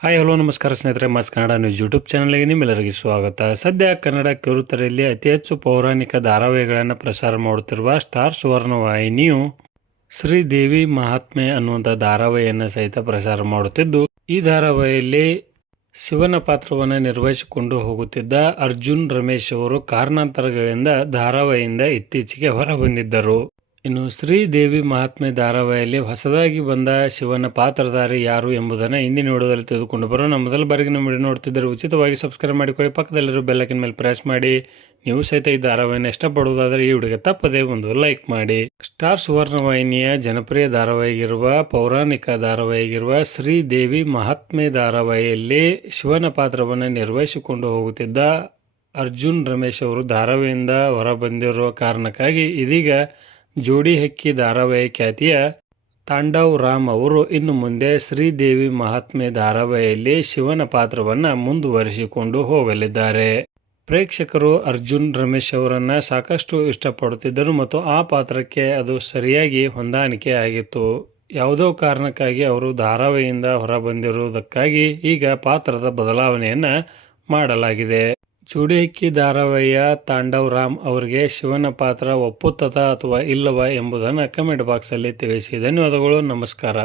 Hi hello ನಮಸ್ಕಾರ ಸ್ನೇಹಿತರೆ, ಮಸ್ ಕನ್ನಡ ನ್ಯೂಸ್ ಯೂಟ್ಯೂಬ್ ಚಾನಲ್ಗೆ ನಿಮ್ಮೆಲ್ಲರಿಗೆ ಸ್ವಾಗತ. ಸದ್ಯ ಕನ್ನಡ ಕಿರುತೆರೆಯಲ್ಲಿ ಅತಿ ಹೆಚ್ಚು ಪೌರಾಣಿಕ ಧಾರಾವಾಹಿಗಳನ್ನು ಪ್ರಸಾರ ಮಾಡುತ್ತಿರುವ ಸ್ಟಾರ್ ಸುವರ್ಣ ವಾಹಿನಿಯು ಶ್ರೀದೇವಿ ಮಹಾತ್ಮೆ ಅನ್ನುವಂಥ ಧಾರಾವಾಹಿಯನ್ನು ಸಹಿತ ಪ್ರಸಾರ ಮಾಡುತ್ತಿದ್ದು, ಈ ಧಾರಾವಾಹಿಯಲ್ಲಿ ಶಿವನ ಪಾತ್ರವನ್ನು ನಿರ್ವಹಿಸಿಕೊಂಡು ಹೋಗುತ್ತಿದ್ದ ಅರ್ಜುನ್ ರಮೇಶ್ ಅವರು ಕಾರಣಾಂತರಗಳಿಂದ ಧಾರಾವಾಹಿಯಿಂದ ಇತ್ತೀಚೆಗೆ ಹೊರಬಂದಿದ್ದರು. ಇನ್ನು ಶ್ರೀದೇವಿ ಮಹಾತ್ಮೆ ಧಾರಾವಾಹಿಯಲ್ಲಿ ಹೊಸದಾಗಿ ಬಂದ ಶಿವನ ಪಾತ್ರಧಾರಿ ಯಾರು ಎಂಬುದನ್ನು ಹಿಂದಿನ ವಿಡಿಯೋದಲ್ಲಿ ತಿಳಿದುಕೊಂಡು ಬರೋಣ. ಮೊದಲ ಬಾರಿಗೆ ನಮ್ಮ ವಿಡಿಯೋ ನೋಡ್ತಿದ್ದರೆ ಉಚಿತವಾಗಿ ಸಬ್ಸ್ಕ್ರೈಬ್ ಮಾಡಿಕೊಳ್ಳಿ. ಪಕ್ಕದಲ್ಲಿರೋ ಬೆಲ್ಲಕಿನ ಮೇಲೆ ಪ್ರೆಸ್ ಮಾಡಿ. ನೀವು ಸಹಿತ ಈ ಧಾರಾವಾಹಿನ ಇಷ್ಟಪಡುವುದಾದರೆ ಈ ಹುಡುಗ ತಪ್ಪದೇ ಒಂದು ಲೈಕ್ ಮಾಡಿ. ಸ್ಟಾರ್ ಸುವರ್ಣ ವಾಹಿನಿಯ ಜನಪ್ರಿಯ ಧಾರಾವಾಹಿಗಿರುವ ಪೌರಾಣಿಕ ಧಾರಾವಾಹಿಗಿರುವ ಶ್ರೀದೇವಿ ಮಹಾತ್ಮೆ ಧಾರಾವಾಹಿಯಲ್ಲಿ ಶಿವನ ಪಾತ್ರವನ್ನು ನಿರ್ವಹಿಸಿಕೊಂಡು ಹೋಗುತ್ತಿದ್ದ ಅರ್ಜುನ್ ರಮೇಶ್ ಅವರು ಧಾರಾವಾಹಿಯಿಂದ ಹೊರಬಂದಿರುವ ಕಾರಣಕ್ಕಾಗಿ ಇದೀಗ ಜೋಡಿ ಹಕ್ಕಿ ಧಾರಾವಾಹಿ ಖ್ಯಾತಿಯ ತಾಂಡವ್ ರಾಮ್ ಅವರು ಇನ್ನು ಮುಂದೆ ಶ್ರೀದೇವಿ ಮಹಾತ್ಮೆ ಧಾರಾವಾಹಿಯಲ್ಲಿ ಶಿವನ ಪಾತ್ರವನ್ನು ಮುಂದುವರಿಸಿಕೊಂಡು ಹೋಗಲಿದ್ದಾರೆ. ಪ್ರೇಕ್ಷಕರು ಅರ್ಜುನ್, ರಮೇಶ್ ಅವರನ್ನ ಸಾಕಷ್ಟು ಇಷ್ಟಪಡುತ್ತಿದ್ದರು ಮತ್ತು ಆ ಪಾತ್ರಕ್ಕೆ ಅದು ಸರಿಯಾಗಿ ಹೊಂದಾಣಿಕೆ ಆಗಿತ್ತು. ಯಾವುದೋ ಕಾರಣಕ್ಕಾಗಿ ಅವರು ಧಾರಾವಾಹಿಯಿಂದ ಹೊರಬಂದಿರುವುದಕ್ಕಾಗಿ ಈಗ ಪಾತ್ರದ ಬದಲಾವಣೆಯನ್ನ ಮಾಡಲಾಗಿದೆ. ಚೂಡಿಹಕ್ಕಿ ಧಾರಾವಾಹಿಯ ತಾಂಡವ್ ರಾಮ್ ಅವರಿಗೆ ಶಿವನ ಪಾತ್ರ ಒಪ್ಪುತ್ತದ ಅಥವಾ ಇಲ್ಲವ ಎಂಬುದನ್ನು ಕಮೆಂಟ್ ಬಾಕ್ಸಲ್ಲಿ ತಿಳಿಸಿ. ಧನ್ಯವಾದಗಳು, ನಮಸ್ಕಾರ.